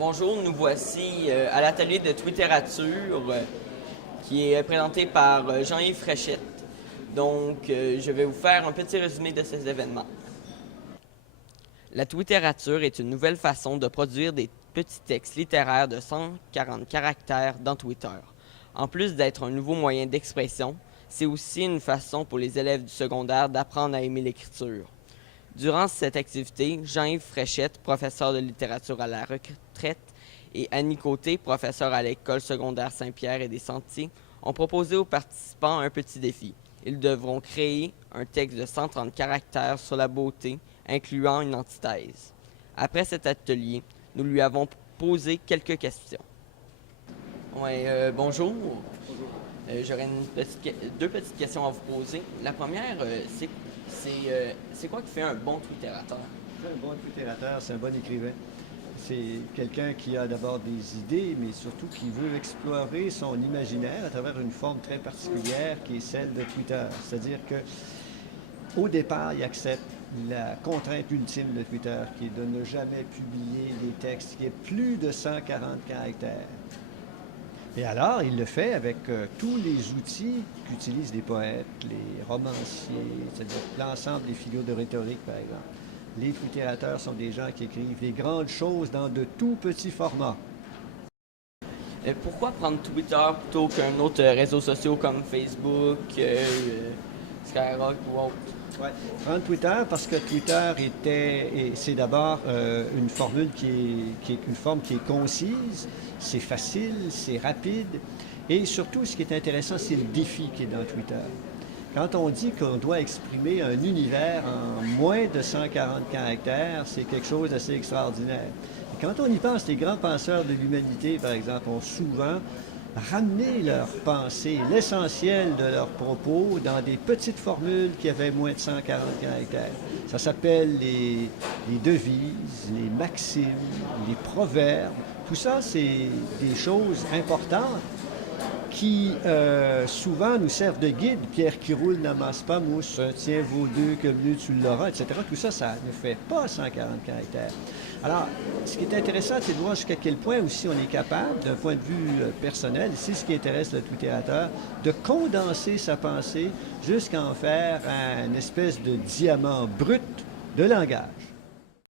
Bonjour, nous voici à l'atelier de Twitterature qui est présenté par Jean-Yves Fréchette. Donc, je vais vous faire un petit résumé de ces événements. La Twitterature est une nouvelle façon de produire des petits textes littéraires de 140 caractères dans Twitter. En plus d'être un nouveau moyen d'expression, c'est aussi une façon pour les élèves du secondaire d'apprendre à aimer l'écriture. Durant cette activité, Jean-Yves Fréchette, professeur de littérature à la retraite, et Annie Côté, professeur à l'école secondaire Saint-Pierre et des Sentiers, ont proposé aux participants un petit défi. Ils devront créer un texte de 130 caractères sur la beauté, incluant une antithèse. Après cet atelier, nous lui avons posé quelques questions. Bonjour. J'aurais deux petites questions à vous poser. La première, c'est quoi qui fait un bon twitterateur? Un bon twitterateur, c'est un bon écrivain. C'est quelqu'un qui a d'abord des idées, mais surtout qui veut explorer son imaginaire à travers une forme très particulière qui est celle de Twitter. C'est-à-dire que au départ, il accepte la contrainte ultime de Twitter, qui est de ne jamais publier des textes qui aient plus de 140 caractères. Et alors, il le fait avec tous les outils qu'utilisent les poètes, les romanciers, c'est-à-dire l'ensemble des figures de rhétorique, par exemple. Les twitterateurs sont des gens qui écrivent des grandes choses dans de tout petits formats. Pourquoi prendre Twitter plutôt qu'un autre réseau social comme Facebook, Skyrock ou autre? Ouais. Prendre Twitter parce que Twitter c'est d'abord une formule qui est une forme qui est concise, c'est facile, c'est rapide, et surtout ce qui est intéressant, c'est le défi qui est dans Twitter. Quand on dit qu'on doit exprimer un univers en moins de 140 caractères, c'est quelque chose d'assez extraordinaire. Et quand on y pense, les grands penseurs de l'humanité, par exemple, ont souvent ramené leurs pensées, l'essentiel de leurs propos, dans des petites formules qui avaient moins de 140 caractères. Ça s'appelle les devises, les maximes, les proverbes. Tout ça, c'est des choses importantes qui souvent nous servent de guide. Pierre qui roule n'amasse pas mousse, tiens vos deux que mieux tu l'auras, etc. Tout ça, ça ne fait pas 140 caractères. Alors, ce qui est intéressant, c'est de voir jusqu'à quel point aussi on est capable, d'un point de vue personnel, c'est ce qui intéresse le twitterateur, de condenser sa pensée jusqu'à en faire une espèce de diamant brut de langage.